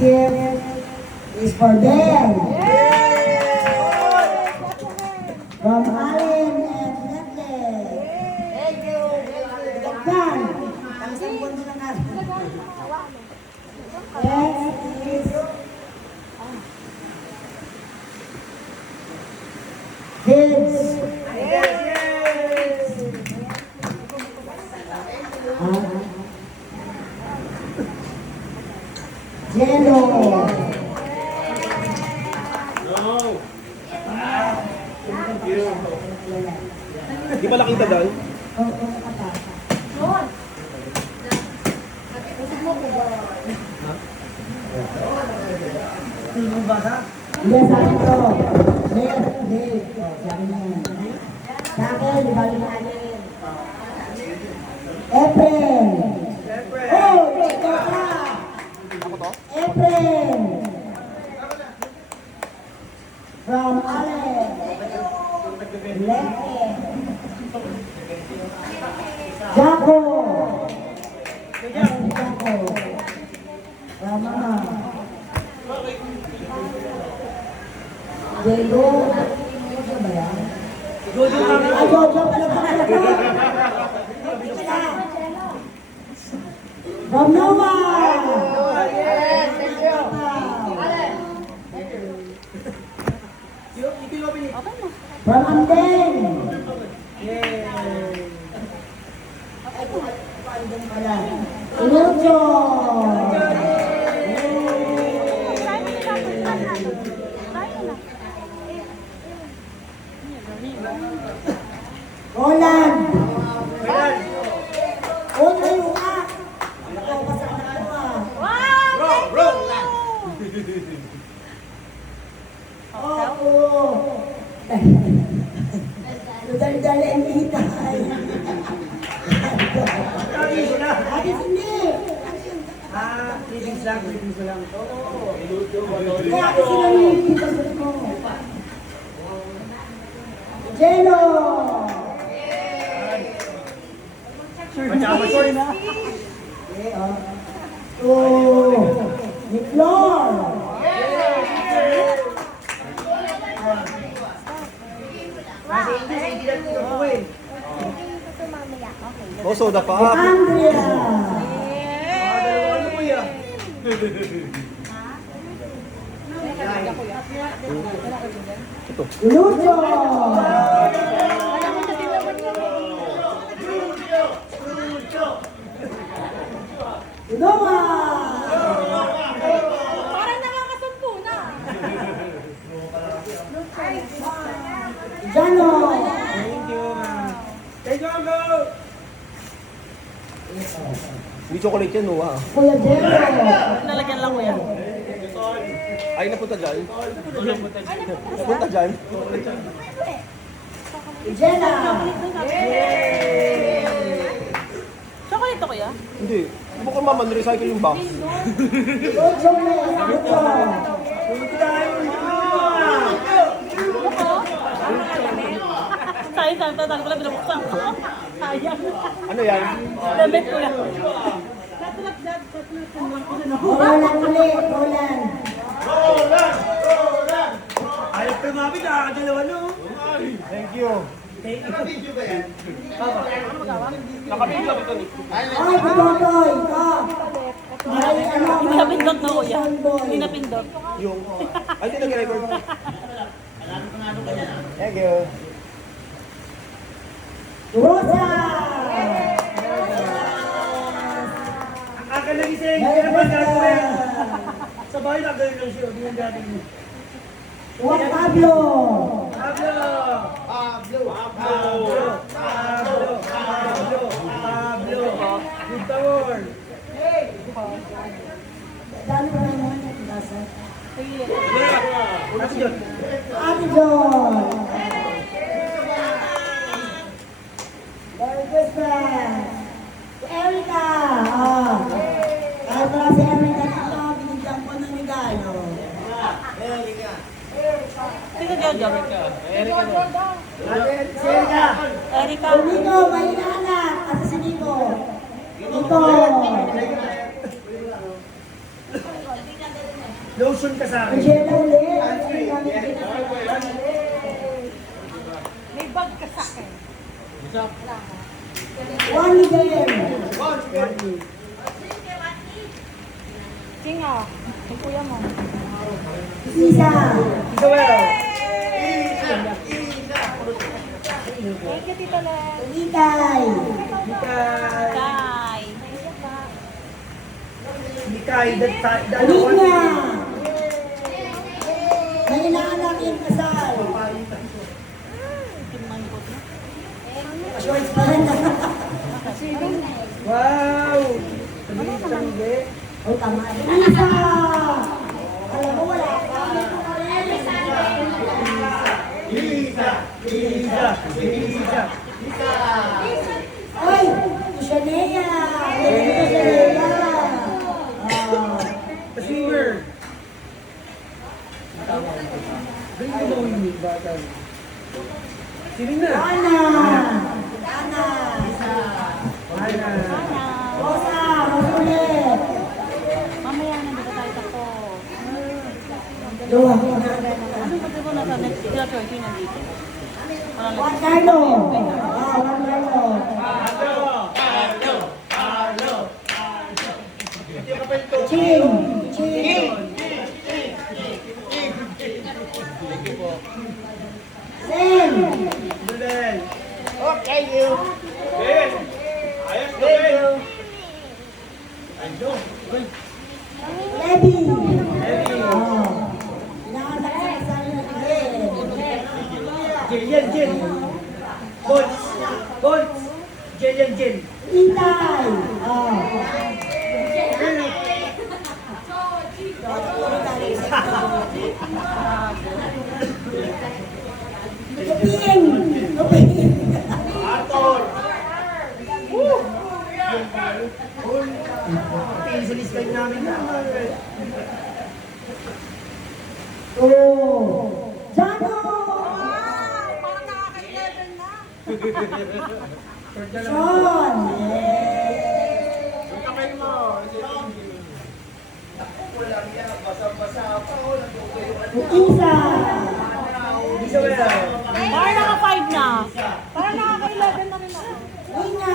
gift is for them. From Allen and Nettle. Thank you. Dagdan. Next is Vince. Jello. Di ba laking tagal? Hindi, sa akin to. Hindi. Sabi mo. Sa akin, di ba yung alin? April. Oh, ito ka. April. From Allen. Leke. Jaco. Jaco. From Mama. Jello. Ano ba yan? Jojo pala pala. From Noah. From Amden. Inucho. Roland. Oh, tayo ka. Ako, basta na ako ah. Ako. Dali-dali ang itay. Ate, hindi. Greetings lang. Kaya ako sila yung ipasok mo. Jello. Sorry na. Ni Flor. Oh, soda Ni pa. Andrea. Ito. Lucho. Noah. Parang nakakasumpo na. Jano. Thank you, Uncle. Hindi chocolate yan, Noah. Kuya Jello. Nalagyan lang mo yan. Ay, napunta dyan. Napunta dyan. Jenna. Chocolate to kuya? Hindi. Mukhang mama, recycle yung box. Lucho. Lucho. Sayang, tagal ko lang binabuksan ko. Sayang. Ano yan? Damit ko lang. Roland ulit. Roland. Ayos ka nga, nakakadalawa no. Thank you. Nakapigla ito ni. Ay, Pidotoy. Ay, ano. Hindi napindot na kuya. Hindi napindot. Yung... Ay, hindi nag-record. Thank you. Rosa. Ang akal na gising, kaya naman gagawin. Sa bahay lang gawin lang siya, hindi yung galing mo. Juan Pablo. Pablo! Good tawon! Dami pa naman. Nasa. Sige. Una si John. Ate John. Merry Christmas. Si Erica. Kahit wala si Erica dito, binigyan ko ng regalo. Sino dyan dyan? Erika! Erika. Si Nico, may inaanak. Kasi si Nico. Nico. Lotion ka sa akin. Angela ulit. May bag ka sa akin. One again. Kinga. Yung kuya mo. Isa. Isabel. Thank you, Tita Len. Ikay. Mikay. Bye. Mikay. Alina. May inaanak yung kasal. Kinmangot na. Shorts pa rin. Wow. Sabi tangge. Oh, tama. Isa. Alam mo, wala pa. Isa. Ay, Shanea. Shanea. The singer. Bring mo yung bata. Sino na? Ana. Ana. Ana. Rosa. Rosulit. Mamaya na, di ba tayo tako? Dua. Ano ba diba nasa next year, 20 nandito? Juan Carlo. Juan Carlo. Ching. Ching. Sen. Bulel. Ben! Ayos ka, Ben! Levi. Eddie. Inaanak sa kasal na Jen. Jen. Bols. Jen. Itay. Luping. Luping. Arthur. Tinsilis kayo namin na. Oh. Jano. Parang nakaka-11 na. Sean. Isa. Isabel. Parang naka-5 na. Parang nakaka-11 na rin ako. Ina.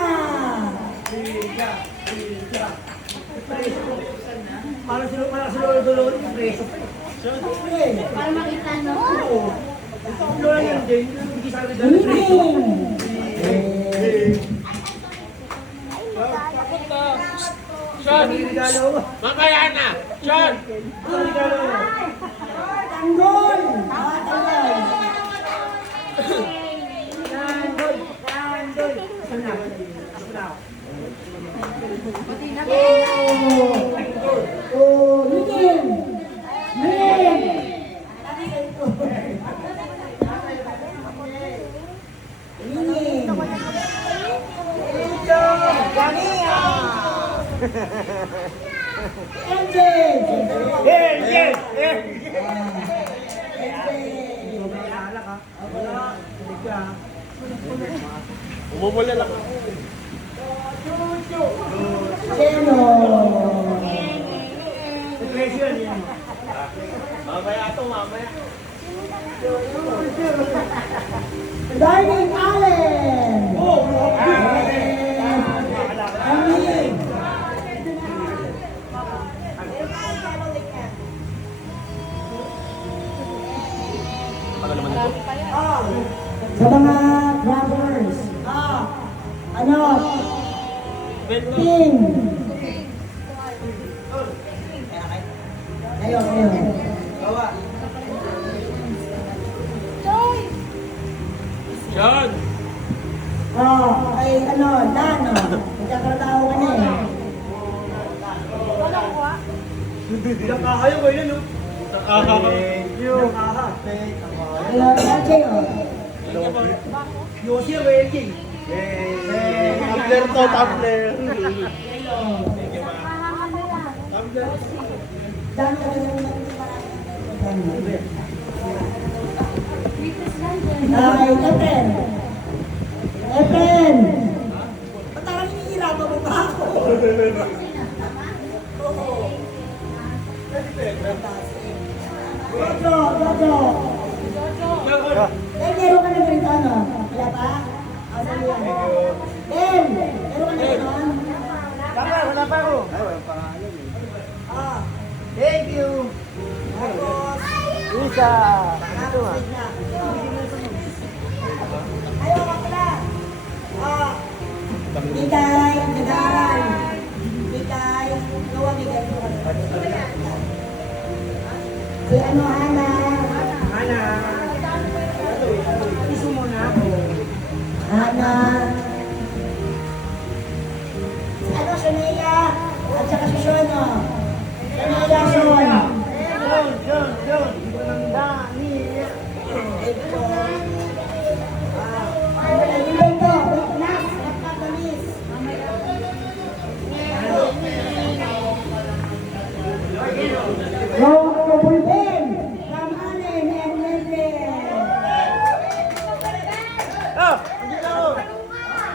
Parang si Lolo Dolores yung preso pa eh. Para makita no. Oo. Ito Lola yan din. Hindi sa akin dahil preso. Sean! Ang regalo mo. Mamaya na! Sean! Ang regalo mo. Tanggol. Tanggol. Nandol. Saan na? Ako na. Oh, Ligin. Ligin. Ligin. MJ. Alak ha. Wala. Balik ka. Umumula lang. Cheno. Sa preso yan yun. Mamaya to, mamaya. Darling Allen. Oh! Amin. Tagal naman ito. Sa mga brothers. Ano? King. Ayun. Sean! Ay ano, Lano. Magkakatawa ka na eh. Nakahayo ko yun, no? Thank you! Nakaha. Hello, Sachi, oh. Yossi, waiting. Tumbler to, tumbler! Dami ka rin naman. Ay, Epen. Epen. Ba't parang hinihirapan mo ba ako? Oo. Jojo. Ben, meron ka na ganito, ano? Wala pa? Saan yan? Ben, meron ka na ganito? Wala pa ako. Thank you. Tapos, Isa. tapos na. Ayaw ka pala. Bigay, bigay. Bigay, gawa bigay mo ka. Si ano, Hana. Ana. Iso muna ako. Hana. Si ano, Shonea. At saka si Shono. Shonea, Shon. John. Daniel. Ito. Ayun to. Last, nagpatamis. Go, Pulben. Ramanen, Ernende. Oh, dito ako.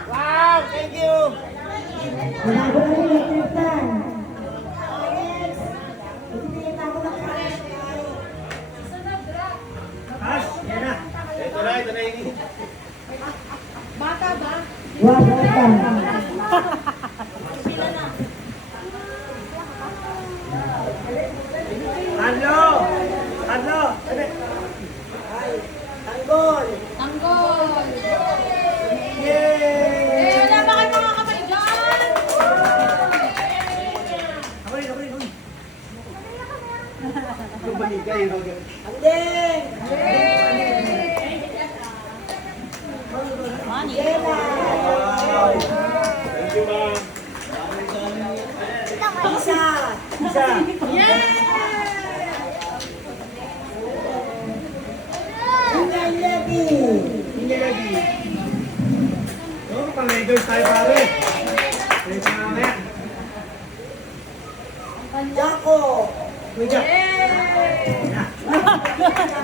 Wow, thank you. Bago na rin yung Tristan. Next. Hindi ako ng crush. Ash, yan na. Ito na yung... Wow, Tristan. Ano? Sabi. Tanggol. Tanggol! Yay! Eh, wala ba kayo mga kamay dyan? Ako rin. Bumalik Andeng. Money. Yela. Thank you, ma'am. Isa. Isa. Ingay Levy. Hindi lagi. Oh, pang-leggers tayo pare. Pwede na mamaya. Jaco. Uy, Jack.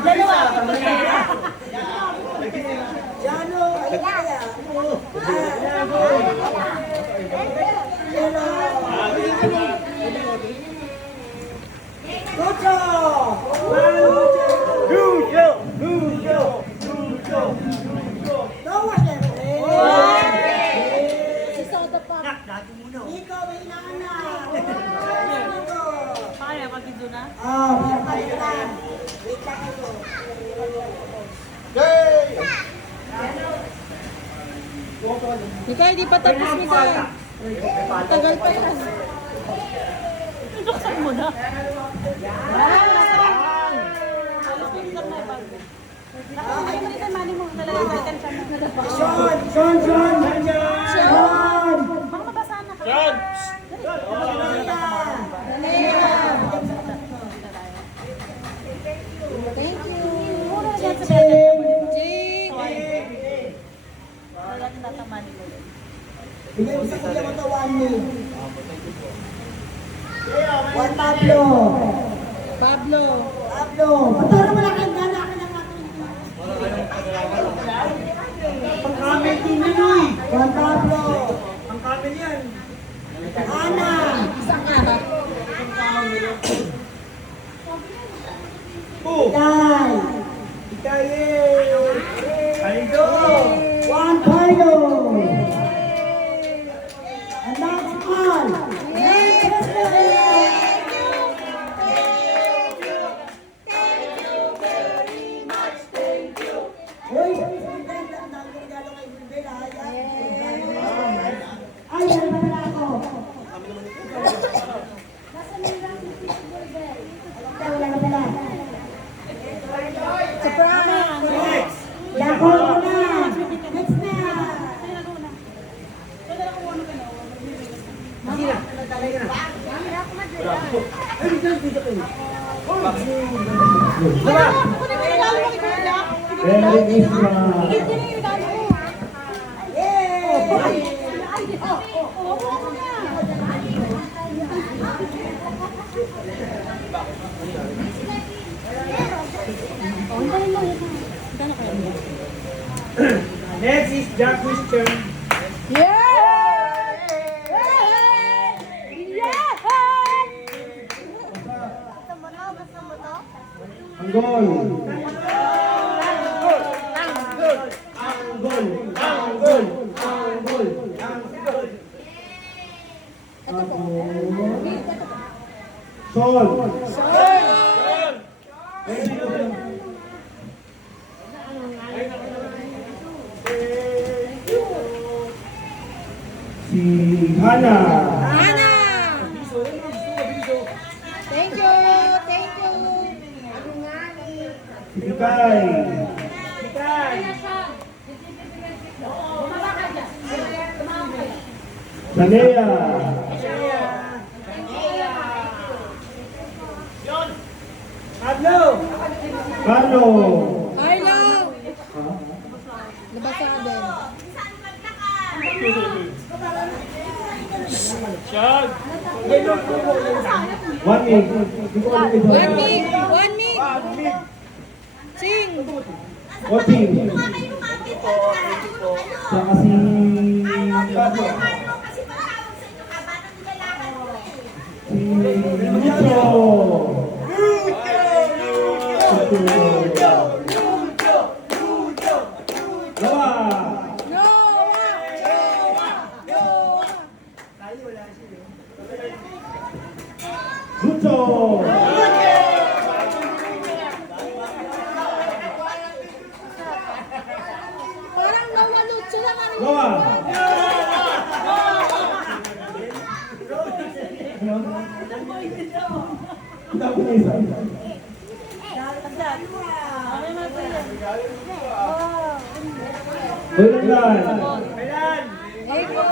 Dalawa. Jano. Ay, kaya. Yelo. Lucho. Lucho. Tawa siya. Si Soda pa. Nak, dati muna. Nico, may inaanak. Nico. Kaya, pag-indo na. Meron pa rin lang. Wait lang ito. Mikay, di pa tapos, Mikay. Tagal pa yan. Buksan mo na. Ay, palitan mali mo. Nalagay ka na. Sean. Baka mabasahan na ka. John! Thank you. Muna na dyan sa Jane. Wala natin tatamani mo. Bigay mo sa kuya mo to 1 mil. Juan Pablo. Paturo mo lang ang gana ka ng Pang-camel din yan, uy. Juan Pablo. Pang-camel yan. Ana. Oh, Day. ikaye. Kalido. Juan Carlo. And that's all. Merry Christmas. Uy, ang dami regalo kay Bulbel, ha? Ay, ano ba pala ako? Wala na pala. Surprise! Next. Dako mo na! Next na! Ay, dito kayo. Ako na may regalo mo kay Kuya. Merry Christmas! Hindi na yung regalo mo. Yay! Opo ako na. Ang galing mo. Gano'n kayo? Next is Jack Christian. Tanggol. Tanggol. Tanggol. Tanggol. Sol. Si Hana. Hana! Thank you! Thank you! Si Pikay. Sanea. Carlo. Carlo! Nabasa din. Shag! 1 week. Hindi ko alam ito. 1 week! 1 week! Sing! Oting. Saka si... Si... Lawa. Lucho. Parang nawalutso lang ano. Lawa. Tapos na isa. Bailan. Eko!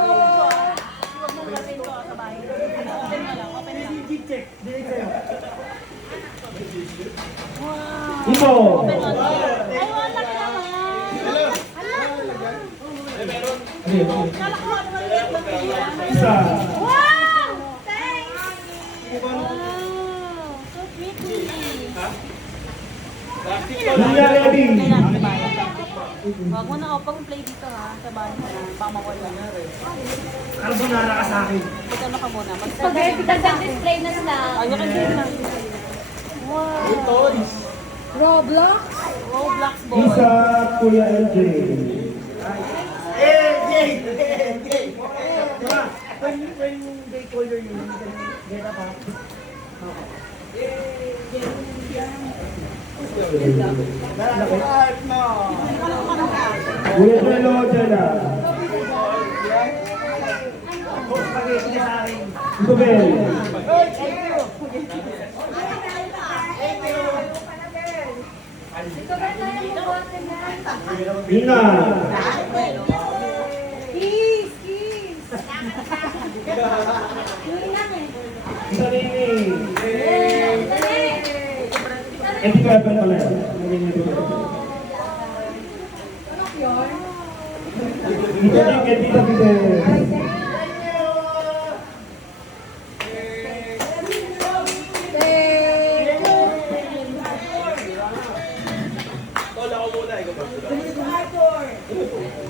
Ipo. Ay, wala ka naman. Isa. Wow! Thanks! Wow! So pretty. Lilia Ready. Huwag mo na ako pag-play dito ha. Sa bahay mo na. Baka mawala. Carbonara ka sa akin. Ito na ka muna. Spaghetti kasi ang display na sila. Ay, nakikinig na. Wow! Roblox? Roblox boy. Isa, Kuya LJ. Diba? When they call your name, you can get up ha? Kuya Jello, Jella. Isabel. Ina. Kiss! Kiss! Isa Nini. Hindi ko ever pala yan. Ito na yung Tita Fidel.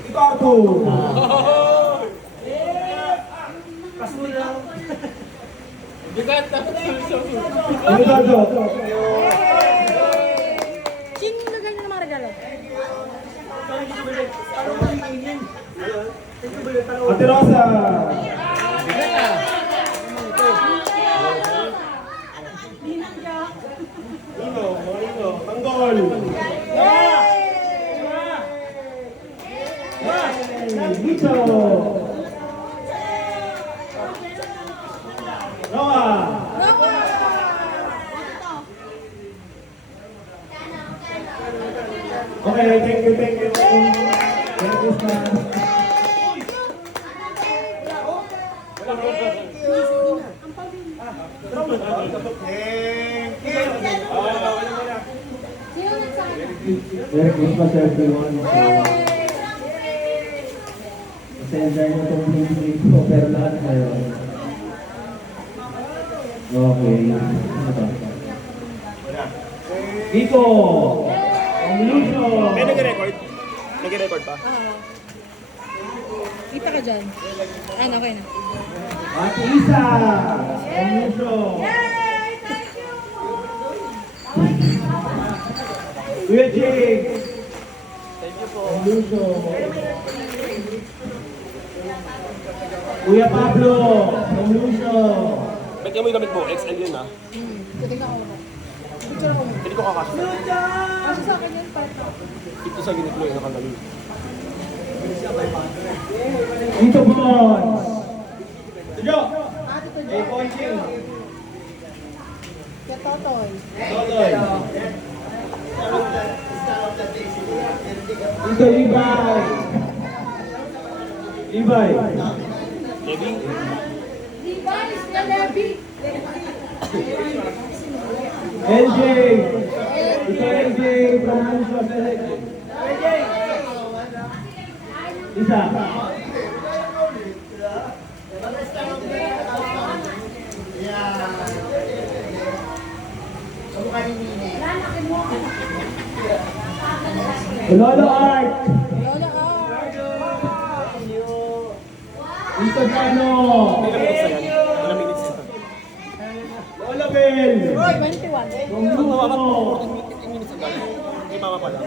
Ikato. Ikato. Sing na ganyan na mga regalo. Ate Rosa. Nino. Tanggol. Dito. Noah. Okay, thank you. Merry Christmas. Merry Christmas everyone. Pasensya nyo itong hindi ko pero lahat kayo. Okay. Ano ba? Iko! Ang luso! May nag-record? Nag-record pa? Kita ka dyan. Okay na. Ate Isa! Ang luso! Kuya Jake. Thank you po. Lucio. Kuya Pablo. Lucio. Ba't yung damit mo? XL yun ah. Hindi ko kakasya. Kasi sa akin yan, part. Ito sa ginitlo yung nakalagay. Dito Buton. Tuyo. Eh, Ponching. Kaya Totoy. Totoy. Dito Libay. Libay. Debbie? LJ. Dito LJ. From Lucio. Isa. Lolo Art. Lola Art. Dito Jano. Ilang minutes na yan? Ilang minutes na? Lola Bell. 21. From Lucio. 15 minutes na tayo. Hindi mama pala.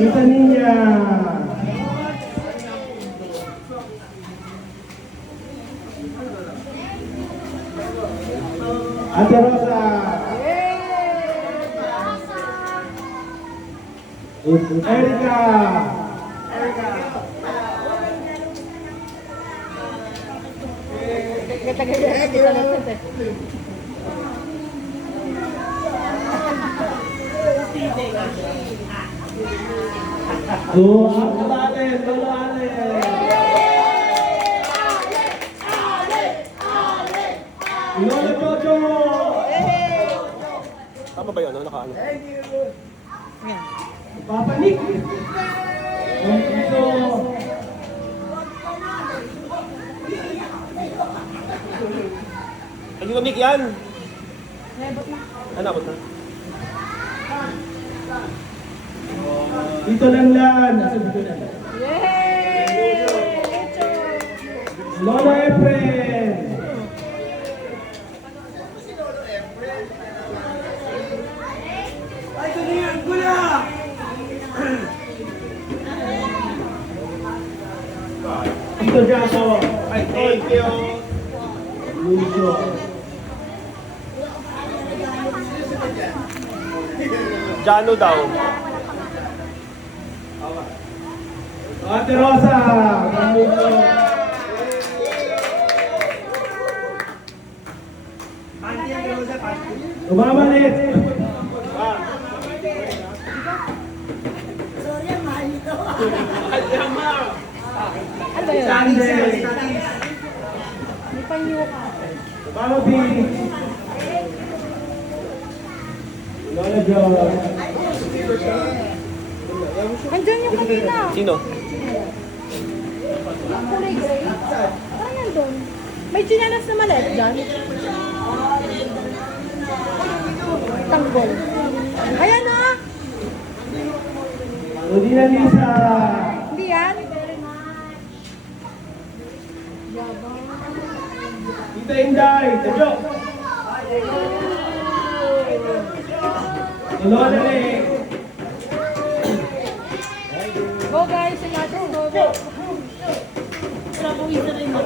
Dito Ninya. Ate Rosa. Erika. Lolo Allen. Lolo Allen. Lolo Jojo. Tama ba yun? Ano nakaano? Papa Nick. Dito. Ay, yung Nick yan! Ano, abot na? Dito lang lang. Nasa dito lang. Yay! Lolo Efren. Ay, ganyan ko na! Dito Jaco. Ay, thank you. Lucio. Jano daw. Ate Rosa. Lucio. Umamalit. Ano ba yun? Sunday. May panyo ka. Bambi. Lola John. Andyan yung kanina. Sino? Yung kulay gray. Parang nandun. May chinanas na maliit dyan. Tanggol. Ayan na! Rodina Lisa. Hindi yan? Tita Inday. Tajo. Lola Lee. Go guys, let's go. Go. Trabuhin na rin mo.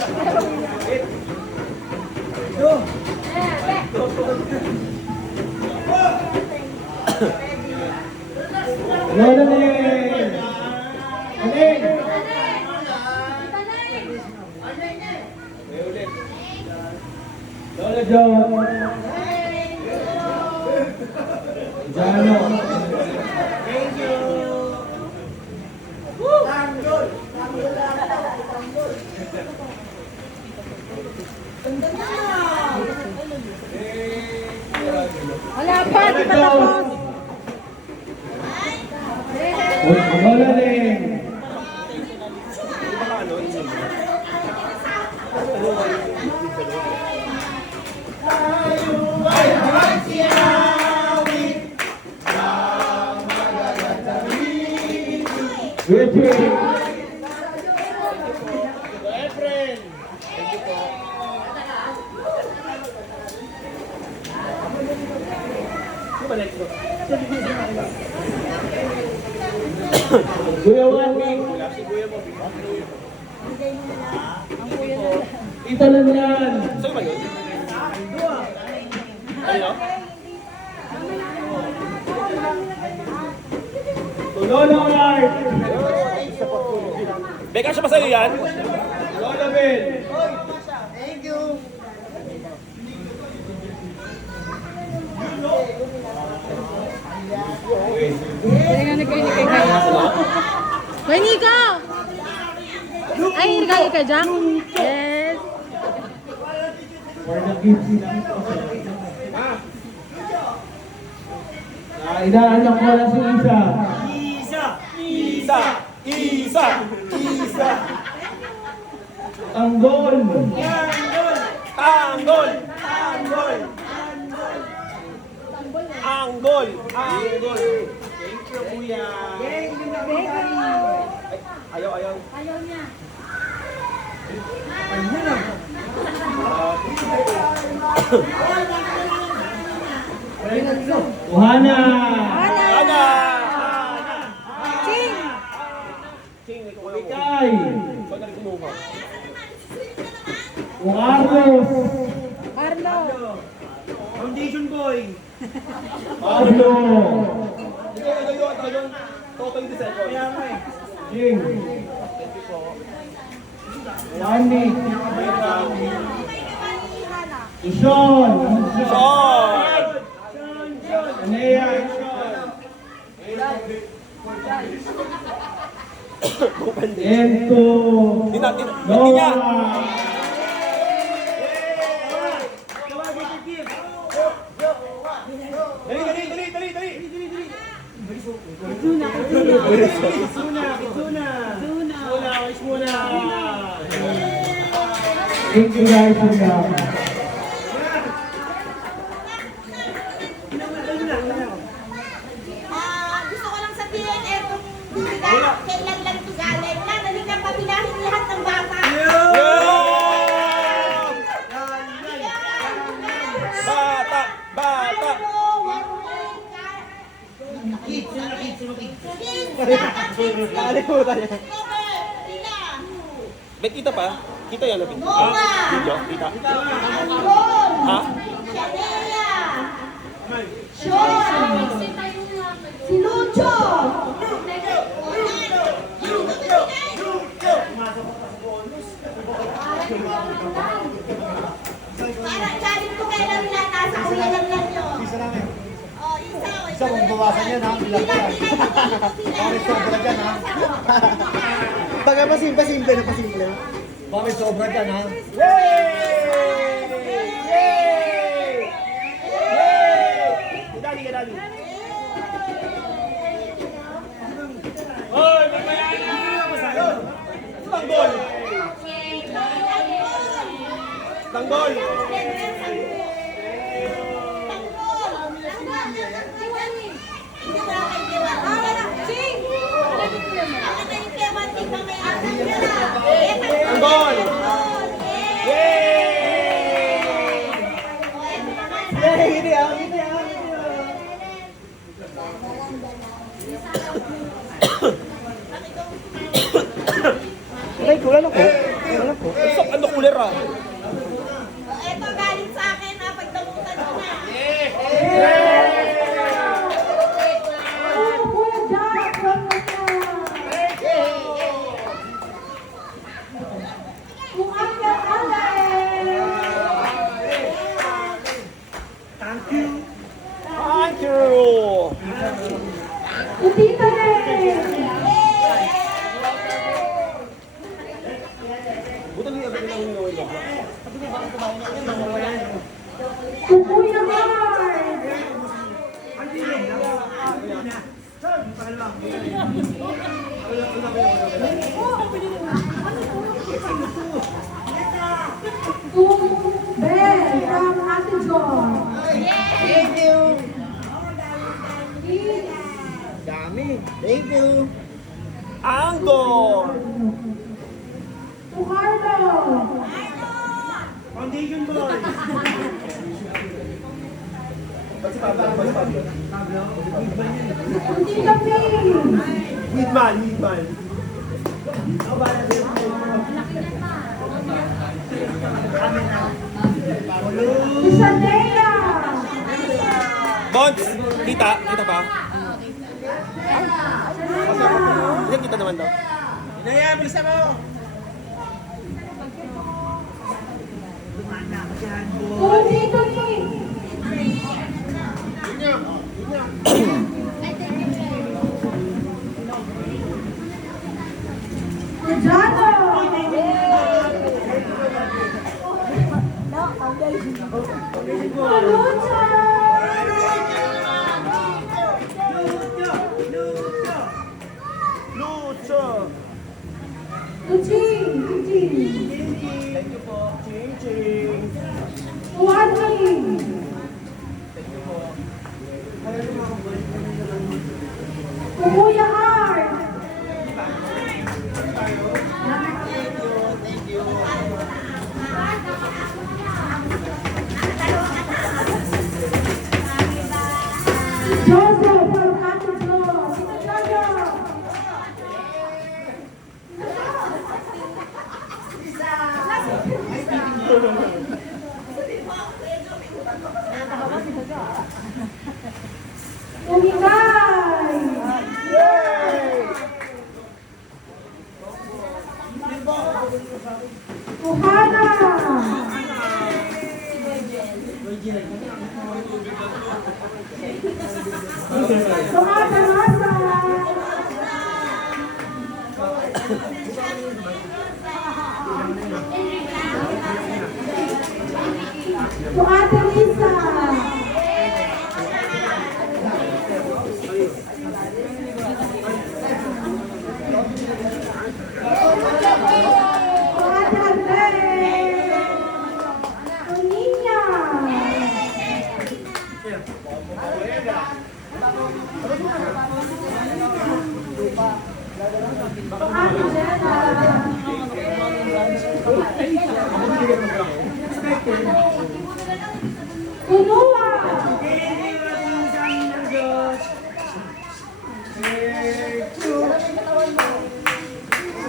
Lola Lee. Aling. Lola John. Jano. Wala pa, di pa tapos. Lola Lee. Richie. Efren! Thank you po. Kuya Wani. Ito lang yan. Sa'yo ba yun? Ano? Lolo Art. Beka siya ba sa'yo yan? Lola Bel. Galingan na kayo ni Kay Kaya. Kay Nika! Ay, regalo ka dyan? Yes! For the kids lang ito. Inaanak ko na si Isa. Isa! Isa! Isa! Tanggol. Tanggol! Tanggol! Anggol! Anggol! Thank you, kuya! Ayaw, ayaw. Ayaw niya. Ohana. Ana! Ching! King, ikaw wala mo. Kay. Saan na rin kumuha? Carlos. Arlo! Foundation boy! Arlo. Ito yun. Totoy design ko. Kaya nga eh. Jing. Yanni. Sean. Sean! Anea. Ento. Hindi niya. Noah. Dali! Muna! Thank you guys for coming. Gusto ko lang sabihin, etong bibigay, kailan lang ito galing. Nanalig ang pabilahin lahat ng bata. Bata! Bata! Ba't kita pa? Kita yan, Lapin. Video? Kita? Ha? Si Lucho! Parang galing ko kay Lamla, nasa kuya Lamlan yun. Oh, isa kung bawasan yan ha, bilang yan. Bakit sobra dyan ha? Baga pasimple na pasimple. Bakit sobra dyan ha? Dali ka, dali. Hoy, magmayaan na! Tanggol! Tanggol! Tanggol! Ay, kulang ako. Stop, ano cooler ah? Ito galing sa akin ha, pagdamutan ko na. Thank you! Buta niya ba lang yung nawala? Thank you. Dami. Thank you. Angkor! Foundation boy! Tita Ping. Weedman. Tita Nea. Bods! Kita ba? Hindi, kita naman daw. Inaya, bilisan mo! Tony Tony. Tejano. Lucha. Lucho! Luching. Thank you po. Ching. Wani. Kuya Art. Joseph Formato Bro. Sino Jojo? Umingay. Tuhana. Tuhana Masa. Tuhana Lisa. Kunua.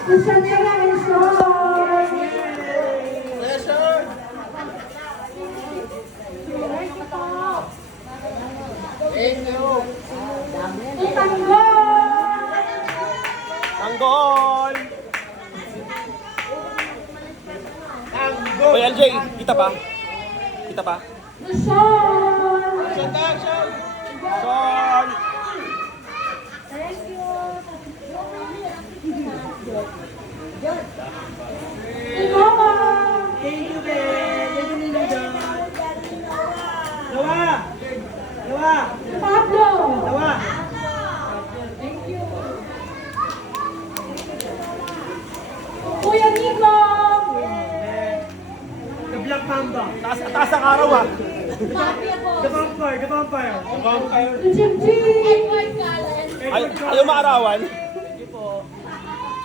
Kusanera Ensoy. Tanggol! Hoy, LJ, kita pa? Luzon. Son! Inoa. Thank you, Ben. Thank you, Ninong John. Lawa! Pablo. Lawa! Kuya Nico. The Black Mamba. Taas ang araw ah! The Vampire. Jim. Ayaw maarawan.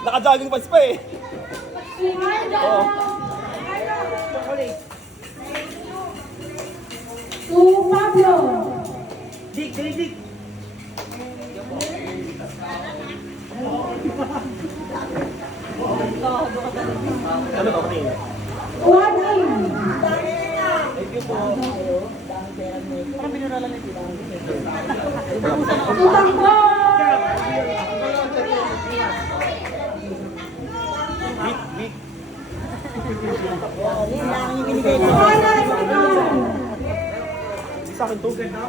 Naka-jogging pants pa eh. Oo. To Pablo. Dick. Ano ba? Patingin. Wani. Tutangko. Week. Wala Sinan. Sa akin to. Ha?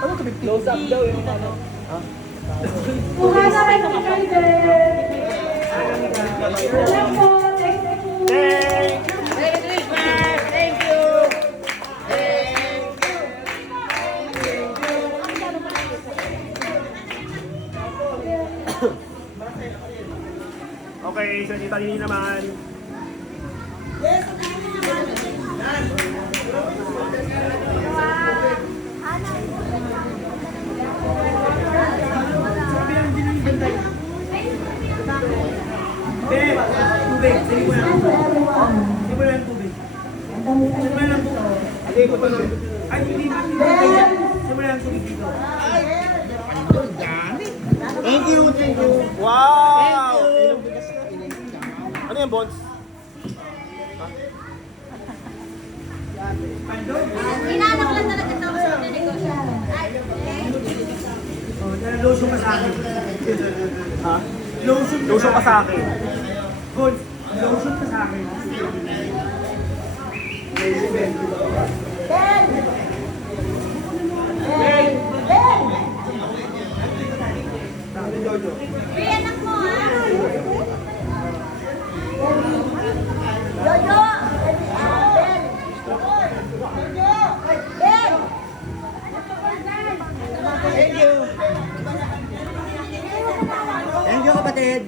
Ano to? Close up daw yung ano. Tuhana Rider. Alam po. Thank you. Okay, sa Tita Nini naman. Ben, tubig. Sige mo yan. Sige mo yan, tubig. Sige mo yan, tubig. Eko pa lang. Ay, hindi mo. Simula ang tubig dito. Thank you, thank you. Wow! Ano yan, Bones? Inanak lang talaga ito sa negosyo. Oh, lotion ka sa akin. Ha? Lotion Lotion ka sa akin. Gold, lotion ka sa akin. Free anak mo, ha? Jojo! Ben! Ben! Thank you. Thank you, kapatid.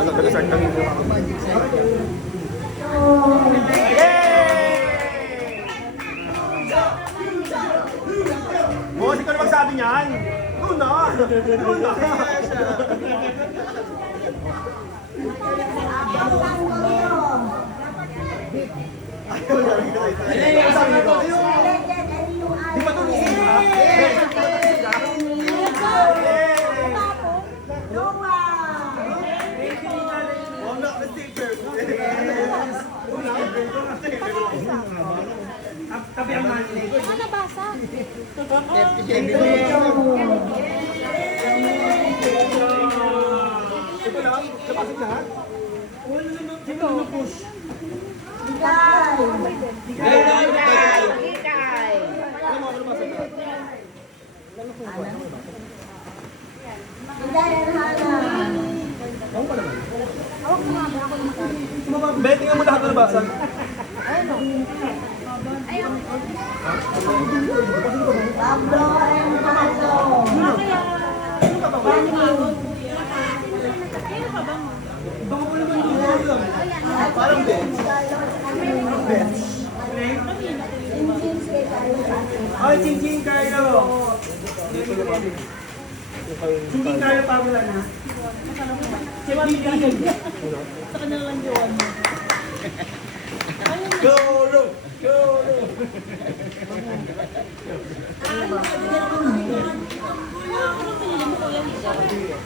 Ano ka start kami? Boss, ikaw na magsabi niyan. Doon na. Doon na. Di ba ito nising ka? Tabi ang mani. Ano nabasa? Ito lang. Kapasok lahat. Wala naman. Sino ang push? Ben, tingnan mo lahat na nabasa. Pablo and Pablo. Parang bench. Bench. Ay, Chinching Carlo. Chinching Carlo pa wala na. Si Mami. Sa kanya lang yun. Go, Ro! Go, Ro!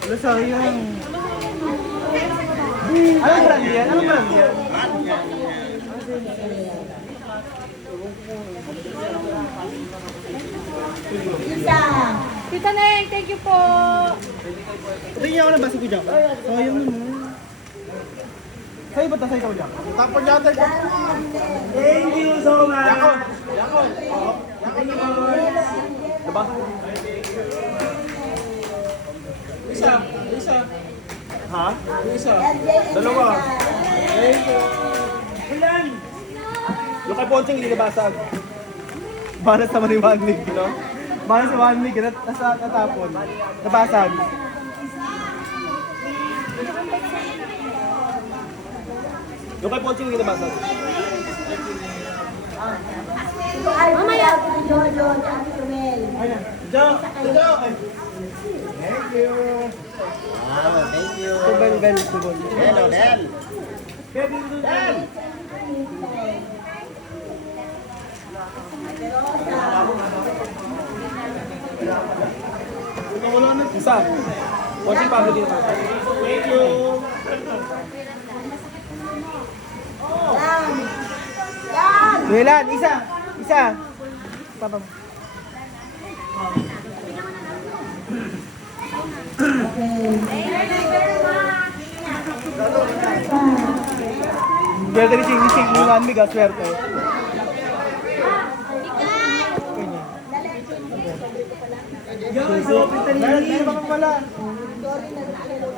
Wala sayang. Anong brand yan? Anong brand yan? Isa. Tita Neng, thank you po. Tingnan ako na basi ko dyan. Sayang naman. Sa'yo ba tasay ka mo dyan? Tapon yata. Thank you so much. Yakon! Yakon! Yakon na Nabasa mo? Isa. Isa. Ha? Isa. Dalawa. Ilan? Yung kay Ponching hindi nabasag. Balas naman yung 1 week, no? Balas sa 1 week, natapon. Nabasag. Yung kay Ponching hindi nabasag. Mamaya. Jojo, Ate Jumel. Jo. Jo! Thank you! Wow, thank you! Bel, Bel, Bel. Hello, Bel! Bel! Isa. Ponching Pablo dito. Thank you! Yan. Yan. Duelan, isa! Isa! Papa. Swerte ni Ching, ni 1 week, swerte. Meron pa pala.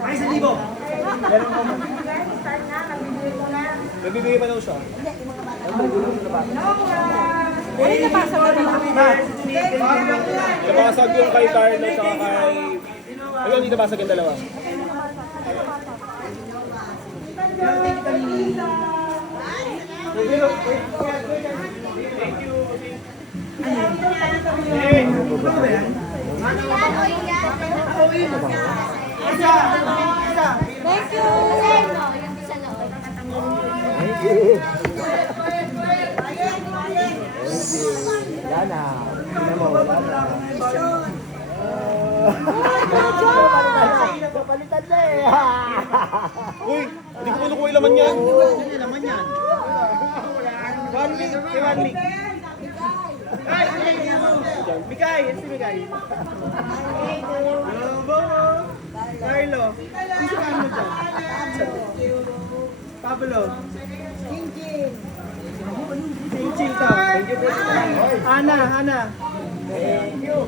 Ay, 1,000. Meron pa. Nagbibigay pa daw siya. Nabasag yung kay Carlo sa kay... Ayun, hindi nabasag yung dalawa. Thank you! Yan na. Memo. Palitan na eh. Uy, hindi ko kinukuha yung laman yan. Laman yan. 1 week. 1 week. Ay, Mikay. Yan si Mikay. Carlo. Sino ka mo dyan? Pablo. Chin to. Thank you po. Ana. Thank you.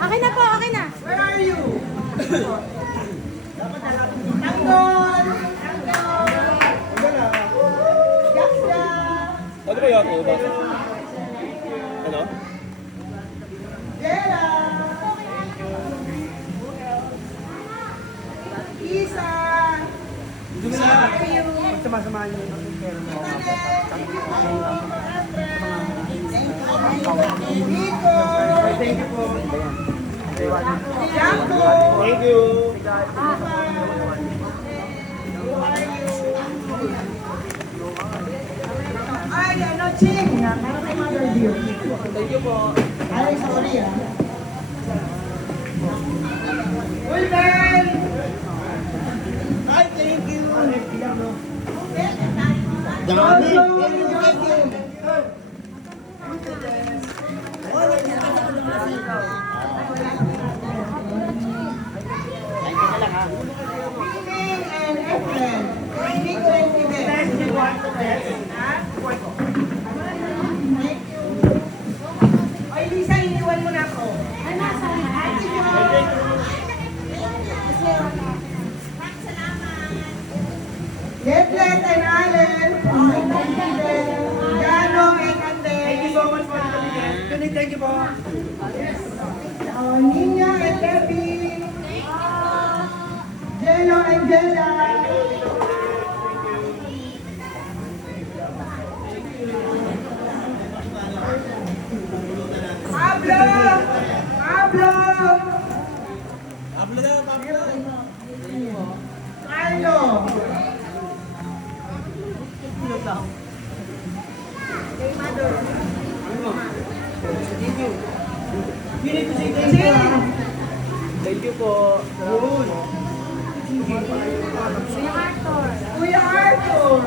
Akin na po. Where are you? Ano ba yun? Ano? Sama-samahan niyo yung pera mo. Thank you po. Thank you. Ay, ano, Ching? Meron tayong mother beer. Thank you po. Ay, sorry ah. Wilben! Ay, thank you. Dami. And Efren. Nico and Fidel. Ay, Lisa, iniwan mo na ako. Ate Jo. Jetlet and Allen. Jano and Ande. Thank you so much po. Thank you po. Nina and Debbie. Jeno and Jella. Pablo! Pablo! Carlo! You need to say thank you. Thank you po. Kuya Arthur! Kuya Arthur!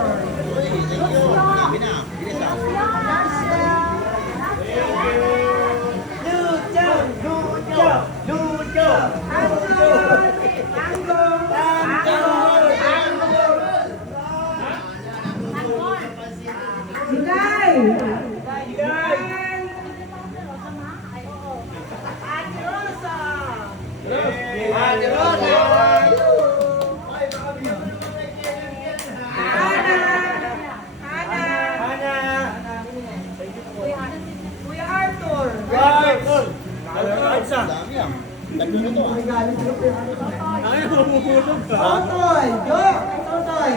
Totoy! Jo! Totoy!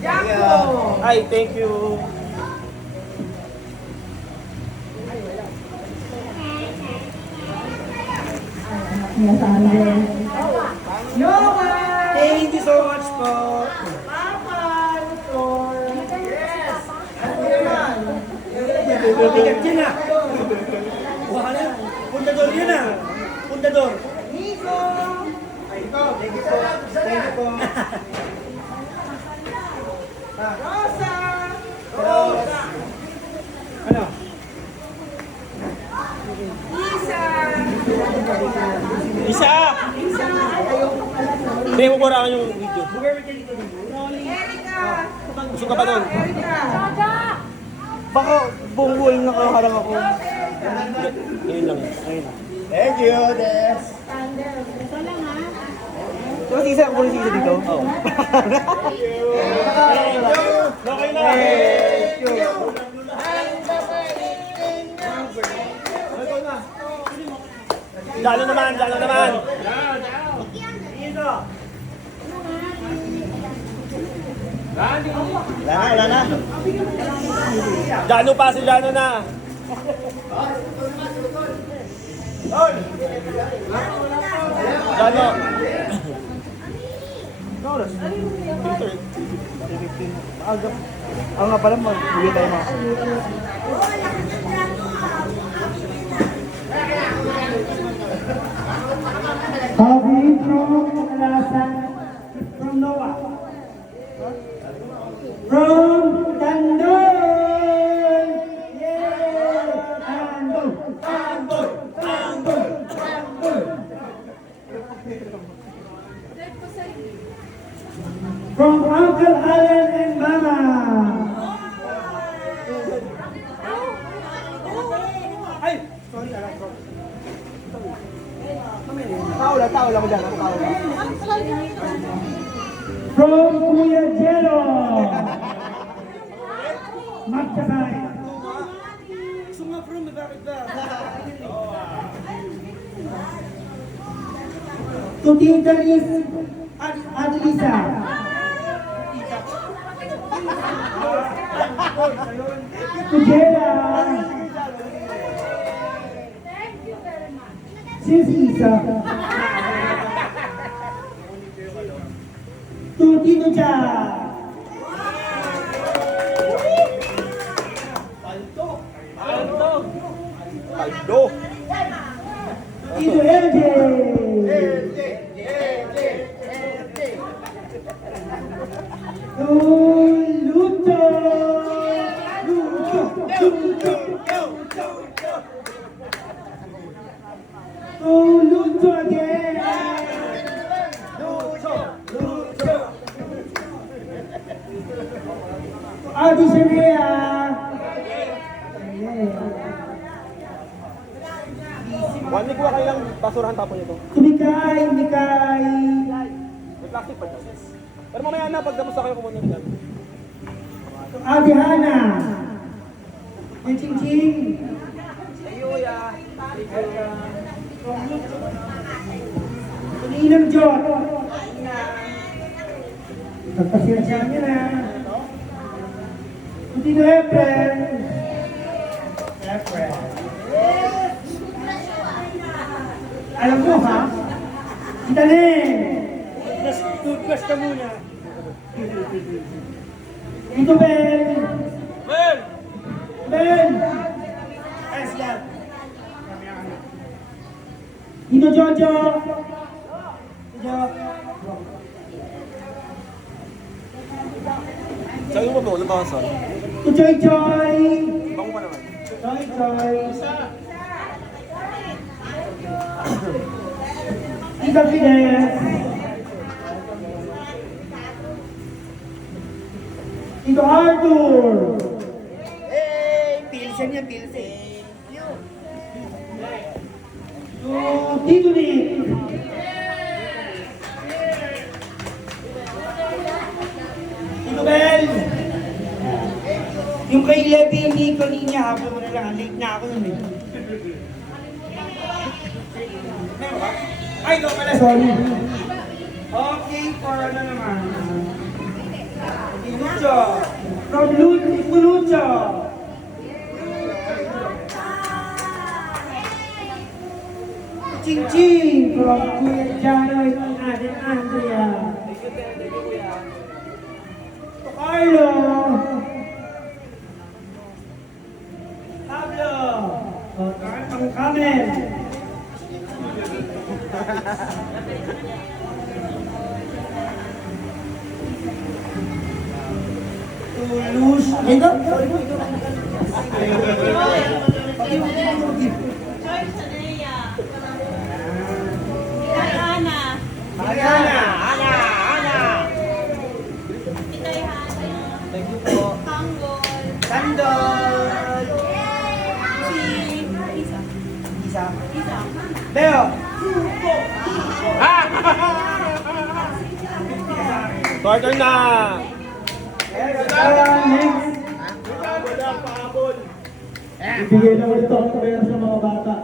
Jaco! Ay, thank you. Noah! Thank you so much po. Papa! Victor! Yes! Ano naman? Tigat yun na. Wala na. Puntador yun na. Puntador. Nico! Ay, ito. Thank you po. Thank you po. Rosa! Rosa. Ano? Isa! Isa! Isa! Ayoko pala sa Hindi, kukurangan yung video. Bugay mo dito. Erika! Gusto ka pa doon? Erika! Baka buong buhay nga kayo harang ako. Ngayon lang. Ngayon lang. Thank you, Des. Diba sisa? Ang kulit sisa dito? Oo. Okay na. Thank you. Dalo naman, dalo naman. Wala na. Dano pa si Dano na. Dano. Oras. Agap. Ako nga pala, mag-uwi tayo mga. Coffee from Alasan, from Noah. From Tandon! Yeah! Tandon! From Uncle Alan and Mama. Ay! Sorry, alam ko. Tao lang mo dyan. Tao lang. From Kuya Jero. Magkakay. Gusto nga bro, may bakit ba? To Tita Liz Adelisa. To Jera. Sis Isa. To Tito Cha. Paldo. Tito LJ. To Luto. To Luto again. Adi Shania. One week ba kayo lang basurahan tapon nito? Mikay. May plastic pa dyan. Pero mamaya na, pag tapos na kayo kumunod dyan. Adi Hana. Yung Ching Ching. Ninang John. Pagpasensya niya na. Hindi na April. Alam mo ha? Si Tanin. Toothbrush ka muna. Ito Ben. Ben. Ayos yan. Ito Jojo. Saan yung mo lumasan? Ito Choy Choy. Bango pa naman. Choy Choy. Ito Fidesz. Ito Arthur. Pilsen yan, pilsen. Tito Nick. Tito Bel. Yung kay Levi, hindi ko niya hapon mo na lang. Late na ako nun eh. Ay, ikaw pala. Sorry. Okay, for ano naman? Lucho. From Lucho. Ching Ching from Kuya Jano and Ate Andrea. Carlo. Pablo. Ang Camel. Tulus. Ito? Joyce Sanaya. Ana. Itay Hana. Thank you po. Tanggol. Sandol. Leo! Starter na! Ibigay na ito ang pera sa mga bata.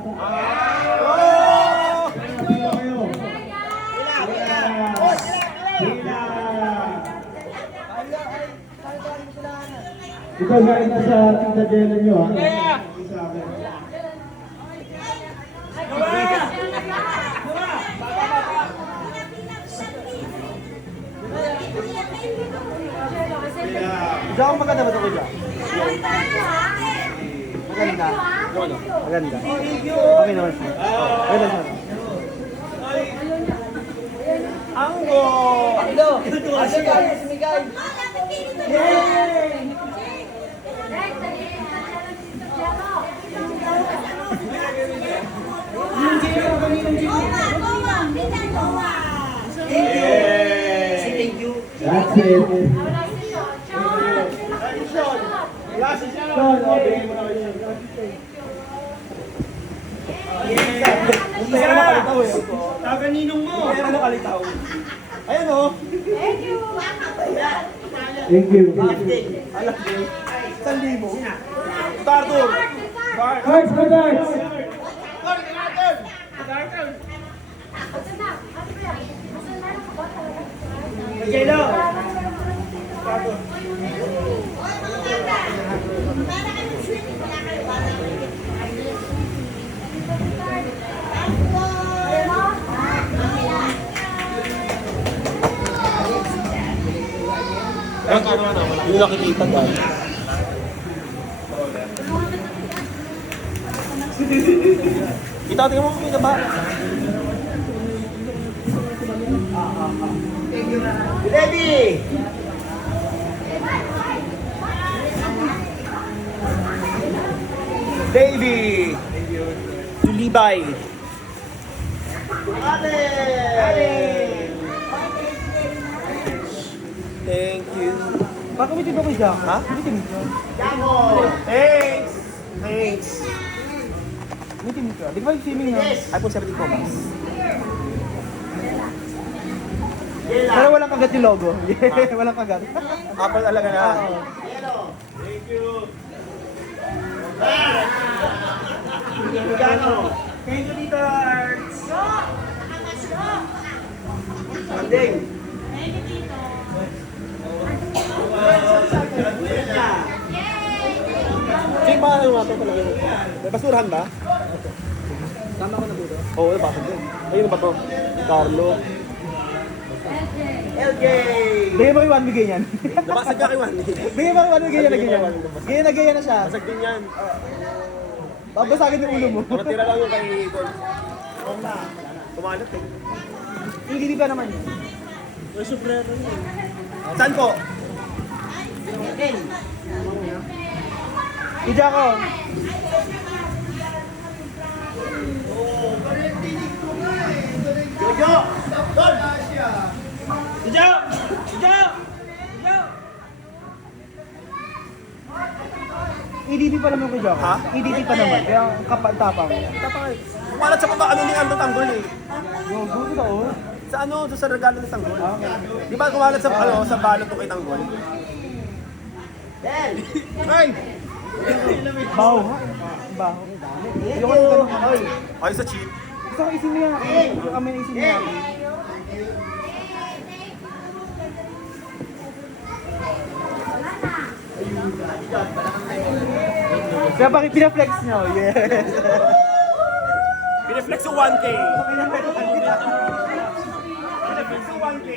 Ito galing na sa Tita Jelen nyo, ha? Isa akin. Diyan ako maganda ba ito ko dyan? Maganda. Maganda. Okay naman siya. Okay naman siya. Anggo! Anggo! That's it. Sean, oh, bigyan mo na kayo. Kakaninong mo. Meron na kalitaw. Ayan o. Thank you. Alam mo. 1,000. Starter. Guys, go guys! Kelo! Yung nakikita dahil. Kita, tingnan mo kung ba? Ready! Davey! To Levi! Thank you. Baka umitin ako dyan. Ha? Umitin ka. Thanks! Thanks! Umitin ka. Di ba yung swimming na? iPhone 17 Pro Max. Pero walang kagat yung logo. Yeah, walang kagat. Apple talaga na. Thank you. Thank you, Tita Arts! Anding! Sige ba ano natin talaga yun? May basurahan ba? Tama ko na dito? Oo, nabasag din. Ayun ba to? Carlo. LJ! Bigyan mo kay Juan, bigyan yan. Nabasag ka kay Juan. Bigyan mo kay Juan, bigyan yan. Gaya na siya. Basag din yan. Babasagin yung ulo mo. Matira lang yung kay Gord. Kumalat eh. Hindi pa naman yun. May sobrero yun. Saan po? Ija ko. Jojo! Gord! Jojo! Jojo! EDP pa naman ko dyan. Ha? EDP pa naman. Kaya kapantapang. Kumalat sa ano ni Ando Tanggol eh. Yung gusto na oh. Sa ano, doon sa regalo ni Tanggol. Di ba kumalat sa ano, sa balot ng kay Tanggol? Ay! Baho ha? Baho. Yung ano ganun ka. Ay, sa cheat. Gusto ko isin niya. Kami na isin niya. Kaya bakit pinaflex nyo? Yes! Pineflex yung 1K. Pineflex yung 1K.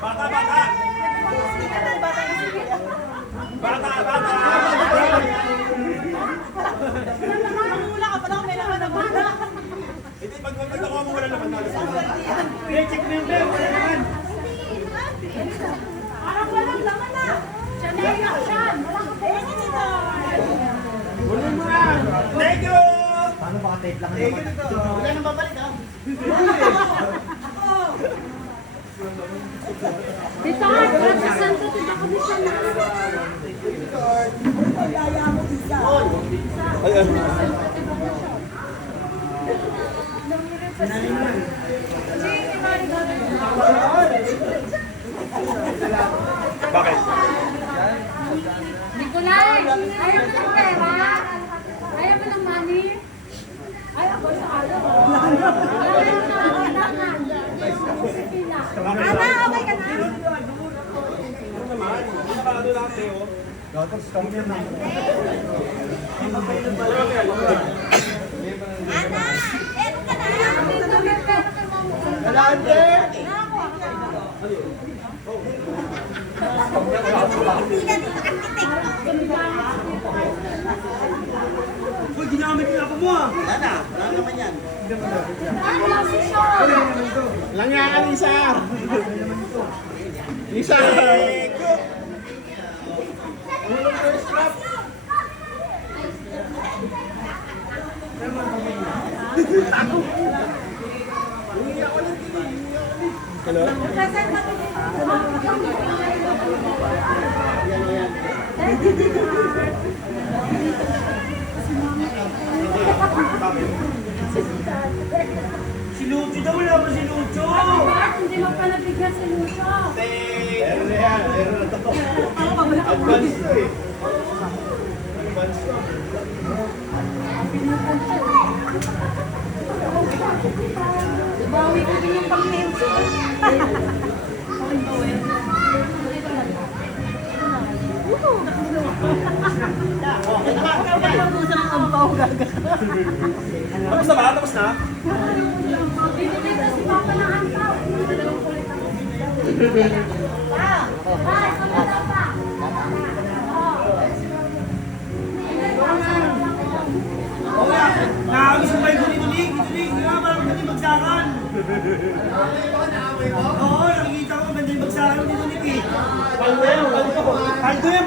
Bata, bata! Bata, bata! Hindi, pag nakuha mo wala naman nalas. Check na yung Wala nang babalik ha. Dito ka, nagsasan ko, dito ako dito na. Kaya mo isa. Bakit? Nicolay, ayaw mo ng pera? Ayaw mo ng money? Ayaw ko sa ayaw. Ana, okay ka na? Ana, meron ka na. Galante! Pila dito arkitekto. Uy, ginamit niya ako mo ah. Wala na. Wala naman yan. Ano si Sean? Lang yan, Lisa! Lisa! Hello? Si Lucho daw, wala ba si Lucho? Hindi mo pa nabigyan si Lucio. Meron yan. Meron na to. Advance to eh. Advance to. Bawi ko din yung pang-menso. Tapos na ba? Tapos na? Binibigyan si Papa ng angkaw. Dalawang kulit ako. Pa, sumunod pa. Nakakabis mo ba yung guling-guling? Guling, di ba? Parang ganda yung bagsakan. Oo, nakikita ko ganda yung bagsakan dito ni Pete. Paldo yan,